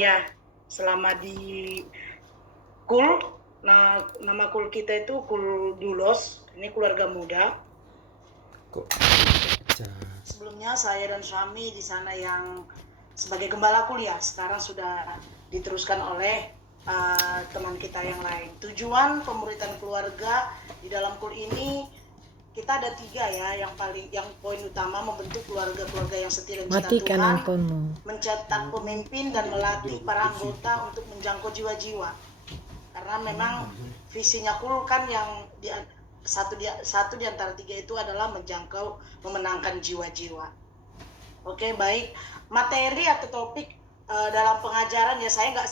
Ya, selama di KUL, nah nama KUL kita itu KUL Dulos, ini keluarga muda. Kok Sebelumnya saya dan suami di sana yang sebagai gembala kuliah, sekarang sudah diteruskan oleh teman kita yang lain. Tujuan pemuritan keluarga di dalam KUL ini kita ada 3 ya, yang poin utama membentuk keluarga-keluarga yang setia dan cinta Tuhan, mencetak pemimpin dan melatih para anggota untuk menjangkau jiwa-jiwa. Karena memang visinya KUL kan yang satu di antara 3 itu adalah menjangkau, memenangkan jiwa-jiwa. Oke, baik. Materi atau topik dalam pengajaran ya saya nggak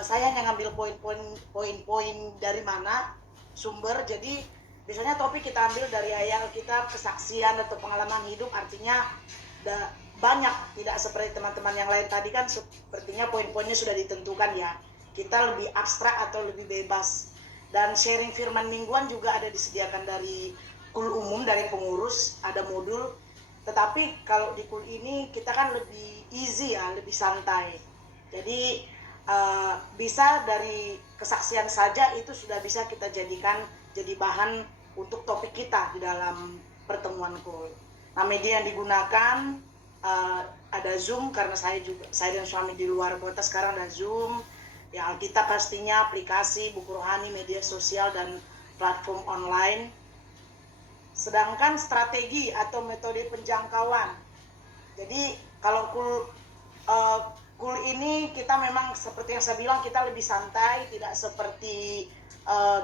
saya hanya ngambil poin-poin dari mana sumber. Jadi biasanya topik kita ambil dari ayat Alkitab, kesaksian atau pengalaman hidup, artinya banyak, tidak seperti teman-teman yang lain tadi kan sepertinya poin-poinnya sudah ditentukan ya. Kita lebih abstrak atau lebih bebas. Dan sharing firman mingguan juga ada disediakan dari KUL umum, dari pengurus, ada modul. Tetapi kalau di KUL ini kita kan lebih easy ya, lebih santai. Jadi bisa dari kesaksian saja itu sudah bisa kita jadikan jadi bahan untuk topik kita di dalam pertemuan KUL. Nah, media yang digunakan ada Zoom karena saya dan suami di luar kota, sekarang ada Zoom. Ya, Alkitab pastinya, aplikasi, buku rohani, media sosial dan platform online. Sedangkan strategi atau metode penjangkauan. Jadi kalau KUL ini kita memang seperti yang saya bilang, kita lebih santai, tidak seperti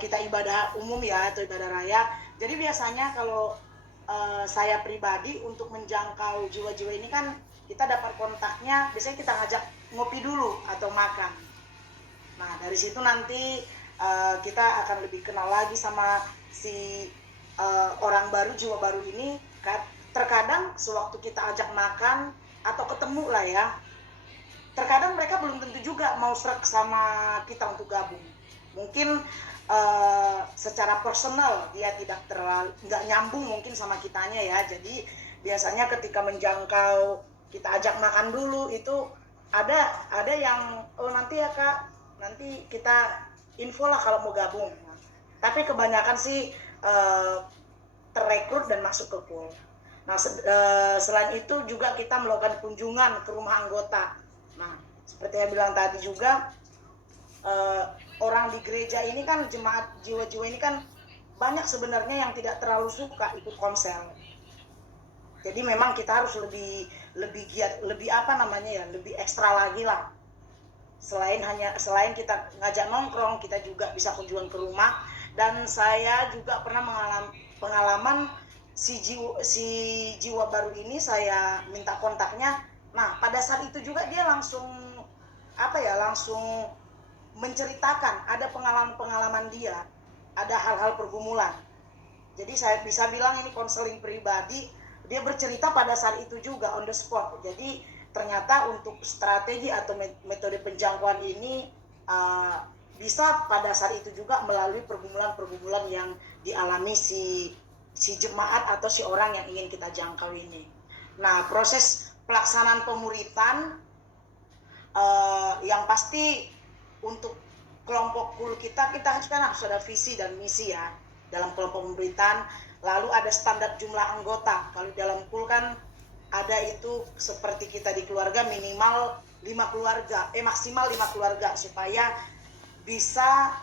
kita ibadah umum ya atau ibadah raya. Jadi biasanya kalau saya pribadi untuk menjangkau jiwa-jiwa ini kan kita dapat kontaknya, biasanya kita ngajak ngopi dulu atau makan. Nah, dari situ nanti kita akan lebih kenal lagi sama si orang baru, jiwa baru ini. Terkadang sewaktu kita ajak makan atau ketemu lah ya, terkadang mereka belum tentu juga mau srek sama kita untuk gabung. Mungkin secara personal dia nggak nyambung mungkin sama kitanya ya. Jadi biasanya ketika menjangkau, kita ajak makan dulu, itu ada yang nanti ya Kak, nanti kita info lah kalau mau gabung. Tapi kebanyakan sih terrekrut dan masuk ke KUL. Nah, selain itu juga kita melakukan kunjungan ke rumah anggota. Nah, seperti yang bilang tadi juga, orang di gereja ini kan, jemaat jiwa-jiwa ini kan banyak sebenarnya yang tidak terlalu suka ikut komsel. Jadi memang kita harus lebih giat, lebih lebih ekstra lagi lah. Selain kita ngajak nongkrong, kita juga bisa kunjungan ke rumah. Dan saya juga pernah pengalaman si jiwa baru ini, saya minta kontaknya. Nah, pada saat itu juga dia langsung menceritakan ada pengalaman dia, ada hal-hal pergumulan. Jadi saya bisa bilang ini konseling pribadi. Dia bercerita pada saat itu juga on the spot. Jadi ternyata untuk strategi atau metode penjangkauan ini bisa pada saat itu juga melalui pergumulan-pergumulan yang dialami si jemaat atau si orang yang ingin kita jangkau ini. Nah, proses pelaksanaan pemuritan yang pasti untuk kelompok KUL kita kan harus ada visi dan misi ya dalam kelompok pemuritan. Lalu ada standar jumlah anggota. Kalau dalam KUL kan ada itu seperti kita di keluarga, minimal 5 keluarga, maksimal 5 keluarga supaya bisa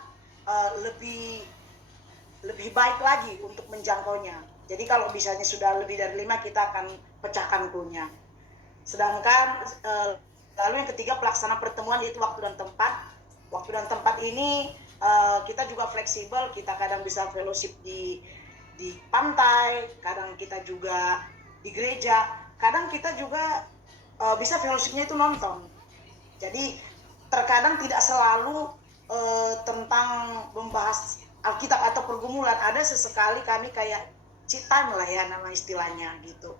lebih baik lagi untuk menjangkaunya. Jadi kalau misalnya sudah lebih dari 5, kita akan pecahkan KUL-nya. Sedangkan lalu yang ketiga, pelaksana pertemuan, yaitu waktu dan tempat. Waktu dan tempat ini kita juga fleksibel, kita kadang bisa fellowship di pantai, kadang kita juga di gereja, kadang kita juga bisa fellowshipnya itu nonton. Jadi terkadang tidak selalu tentang membahas Alkitab atau pergumulan, ada sesekali kami kayak citan lah ya nama istilahnya gitu.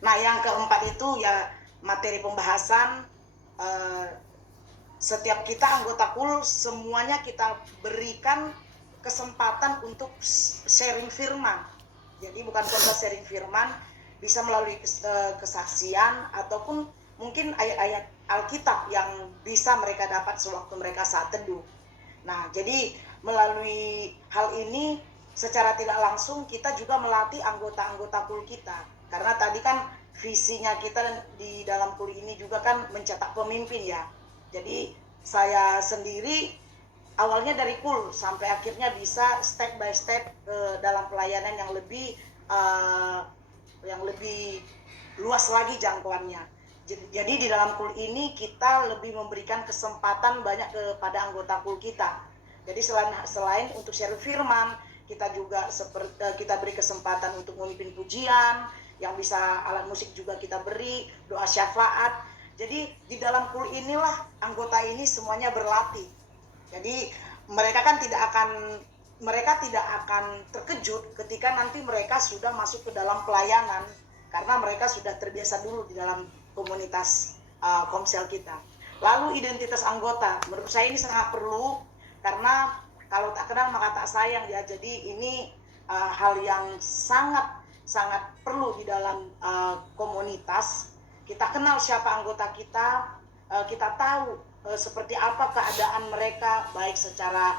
Nah, yang keempat itu ya materi pembahasan. Setiap kita anggota KUL semuanya kita berikan kesempatan untuk sharing firman. Jadi bukan cuma sharing firman, bisa melalui kesaksian ataupun mungkin ayat-ayat Alkitab yang bisa mereka dapat sewaktu mereka saat teduh. Nah, jadi melalui hal ini secara tidak langsung kita juga melatih anggota-anggota kul kita. Karena tadi kan visinya kita di dalam kul ini juga kan mencetak pemimpin ya. Jadi saya sendiri awalnya dari kul sampai akhirnya bisa step by step dalam pelayanan yang lebih luas lagi jangkauannya. Jadi di dalam kul ini kita lebih memberikan kesempatan banyak kepada anggota kul kita. Jadi selain untuk share firman, kita juga kita beri kesempatan untuk memimpin pujian, yang bisa alat musik juga kita beri, doa syafaat. Jadi di dalam kul inilah anggota ini semuanya berlatih. Jadi mereka tidak akan terkejut ketika nanti mereka sudah masuk ke dalam pelayanan, karena mereka sudah terbiasa dulu di dalam komunitas komsel kita. Lalu identitas anggota, menurut saya ini sangat perlu, karena kalau tak kenal maka tak sayang ya. Jadi ini hal yang sangat perlu di dalam komunitas. Kita kenal siapa anggota kita, kita tahu seperti apa keadaan mereka, baik secara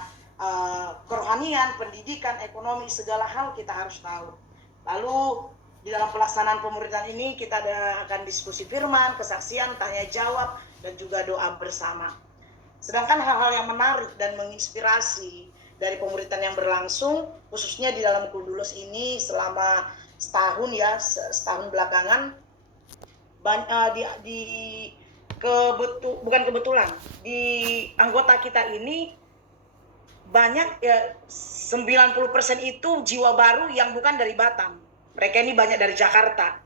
kerohanian, pendidikan, ekonomi, segala hal kita harus tahu. Lalu di dalam pelaksanaan pemuridan ini kita akan diskusi firman, kesaksian, tanya jawab, dan juga doa bersama. Sedangkan hal-hal yang menarik dan menginspirasi dari pemuridan yang berlangsung, khususnya di dalam Kudulus ini selama setahun belakangan, bukan kebetulan, di anggota kita ini banyak ya, 90% itu jiwa baru yang bukan dari Batam. Mereka ini banyak dari Jakarta.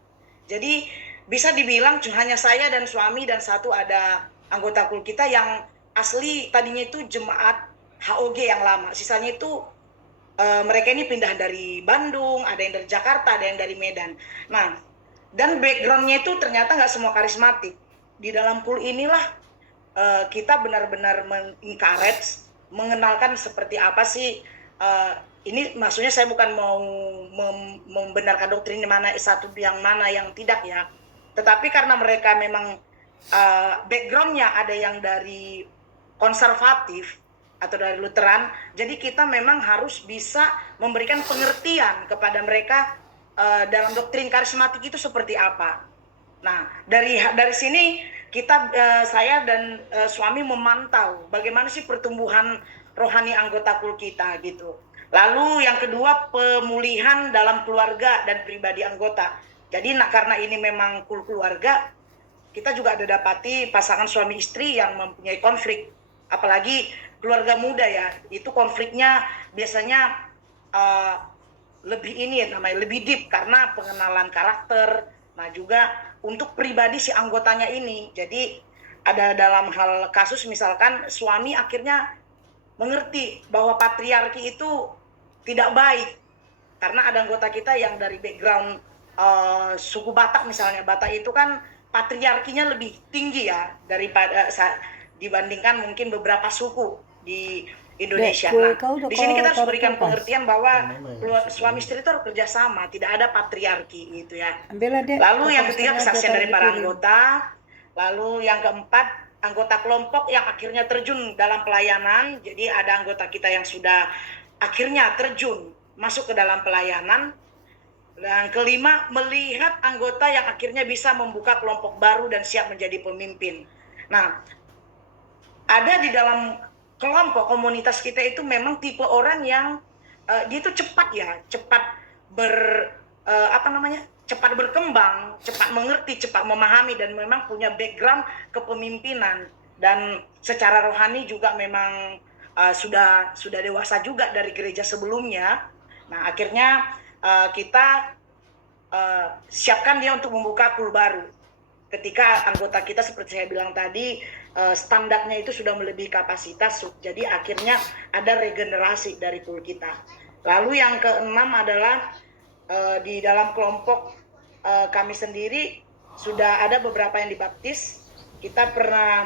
Jadi bisa dibilang hanya saya dan suami dan satu ada anggota kul kita yang asli tadinya itu jemaat HOG yang lama. Sisanya itu mereka ini pindah dari Bandung, ada yang dari Jakarta, ada yang dari Medan. Nah, dan backgroundnya itu ternyata nggak semua karismatik. Di dalam kul inilah kita benar-benar mengencourage, mengenalkan seperti apa sih, ini maksudnya saya bukan mau membenarkan doktrin mana satu yang mana yang tidak ya, tetapi karena mereka memang backgroundnya ada yang dari konservatif atau dari Lutheran, jadi kita memang harus bisa memberikan pengertian kepada mereka dalam doktrin karismatik itu seperti apa. Nah, dari sini kita saya dan suami memantau bagaimana sih pertumbuhan rohani anggota kul kita gitu. Lalu yang kedua, pemulihan dalam keluarga dan pribadi anggota. Jadi karena ini memang kul keluarga, kita juga ada dapati pasangan suami istri yang mempunyai konflik, apalagi keluarga muda ya, itu konfliknya biasanya lebih deep karena pengenalan karakter. Nah juga untuk pribadi si anggotanya ini, jadi ada dalam hal kasus misalkan suami akhirnya mengerti bahwa patriarki itu tidak baik, karena ada anggota kita yang dari background suku Batak misalnya. Batak itu kan patriarkinya lebih tinggi ya daripada dibandingkan mungkin beberapa suku di Indonesia. Nah, di sini kita harus berikan pengertian bahwa suami istri itu harus kerjasama, tidak ada patriarki gitu ya. Lalu yang ketiga, kesaksian dari para anggota. Lalu yang keempat, anggota kelompok yang akhirnya terjun dalam pelayanan. Jadi ada anggota kita yang sudah akhirnya terjun masuk ke dalam pelayanan. Dan kelima, melihat anggota yang akhirnya bisa membuka kelompok baru dan siap menjadi pemimpin. Nah, ada di dalam kelompok komunitas kita itu memang tipe orang yang dia itu cepat cepat berkembang, cepat mengerti, cepat memahami, dan memang punya background kepemimpinan, dan secara rohani juga memang sudah dewasa juga dari gereja sebelumnya. Nah, akhirnya kita siapkan dia untuk membuka kul baru. Ketika anggota kita seperti saya bilang tadi, standarnya itu sudah melebihi kapasitas, jadi akhirnya ada regenerasi dari kul kita. Lalu yang keenam adalah di dalam kelompok kami sendiri sudah ada beberapa yang dibaptis. Kita pernah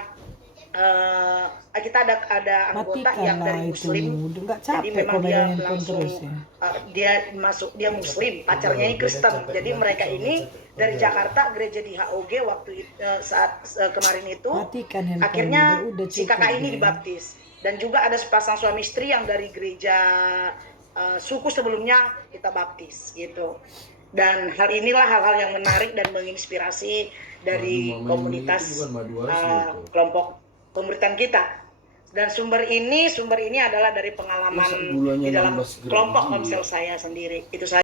kita ada anggota yang dari Muslim, jadi memang dia langsung dia Muslim, pacarnya ini Kristen. Jadi mereka ini dari Jakarta, gereja di HOG waktu saat kemarin itu, akhirnya si kakak ini dibaptis. Dan juga ada sepasang suami istri yang dari gereja suku sebelumnya kita baptis gitu. Dan hal inilah hal-hal yang menarik dan menginspirasi dari komunitas kelompok pemberitaan kita. Dan sumber ini adalah dari pengalaman di dalam kelompok komsel saya sendiri. Itu saja.